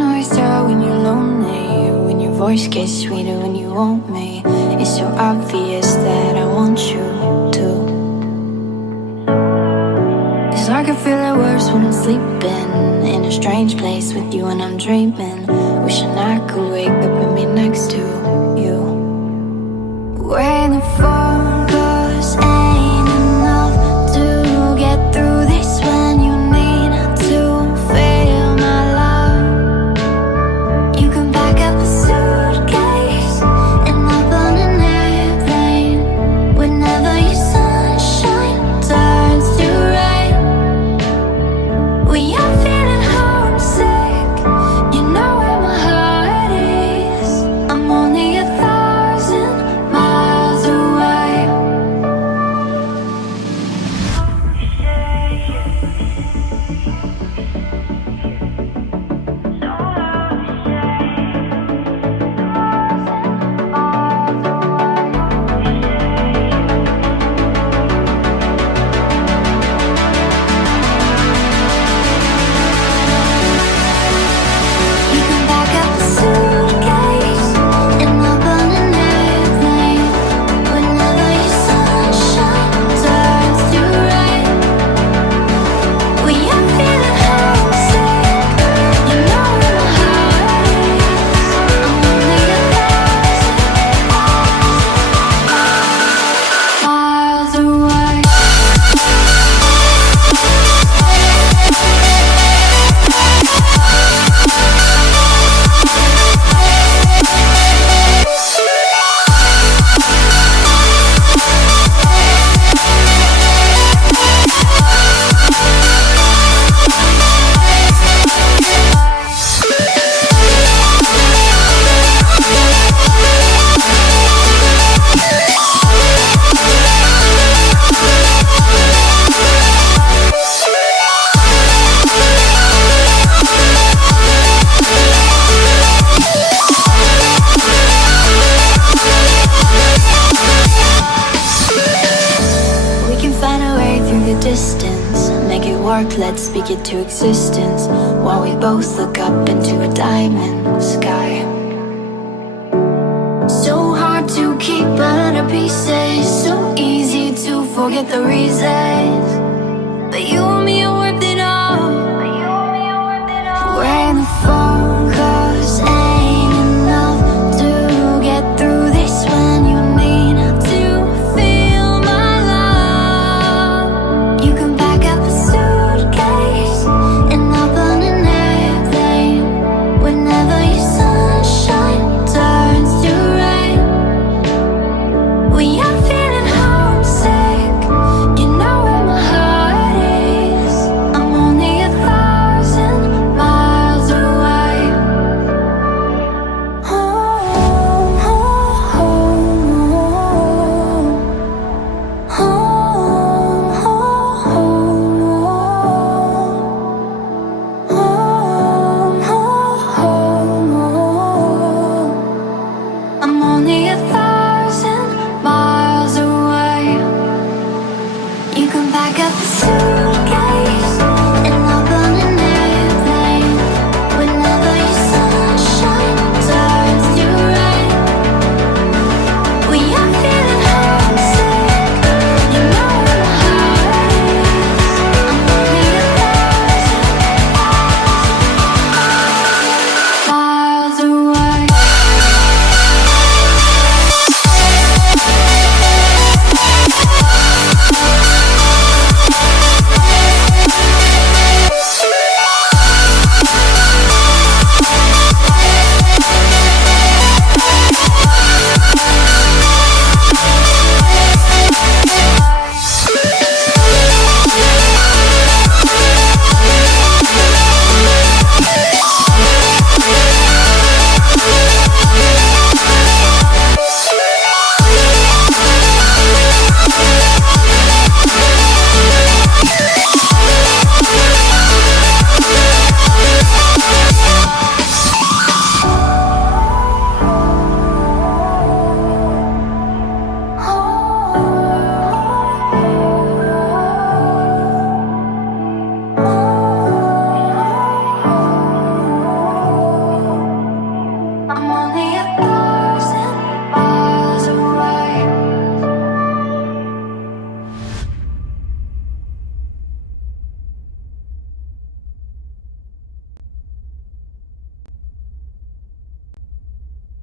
know it's hard when you're lonely, when your voice gets sweeter when you want me. It's so obvious that I want you to. 'Cause I can feel it worse when I'm sleeping in a strange place with you and I'm dreaming, wishing I could wake up and be next to you. When the phone calls ain't enough to get through this, when you need to feel my love, you can pack up a suitcase and hop on an airplane. Whenever your sunshine turns to rain, when you're feeling homesick, you know where my heart is. I'm only 1,000 miles away. You can pack up a suitcase and hop on an airplane. Whenever your sunshine turns to rain, when you're feeling homesick, you know where my heart is. I'm only 1,000 miles away. We can find a way through the distance, make it work, let's speak it to existence, while we both look up into a diamond sky. So hard to keep but a pieces, so easy to forget the reasons.